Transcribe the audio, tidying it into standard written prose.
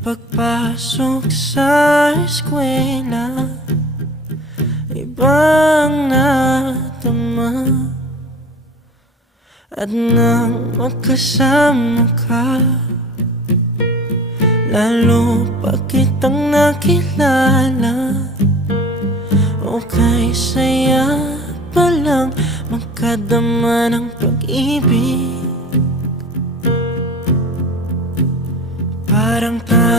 Pagpasok sa eskwela, ibang natama. At nang magkasama ka, lalo pa kitang nakilala. Okay, saya pa lang magkadama ng pag-ibig. Parang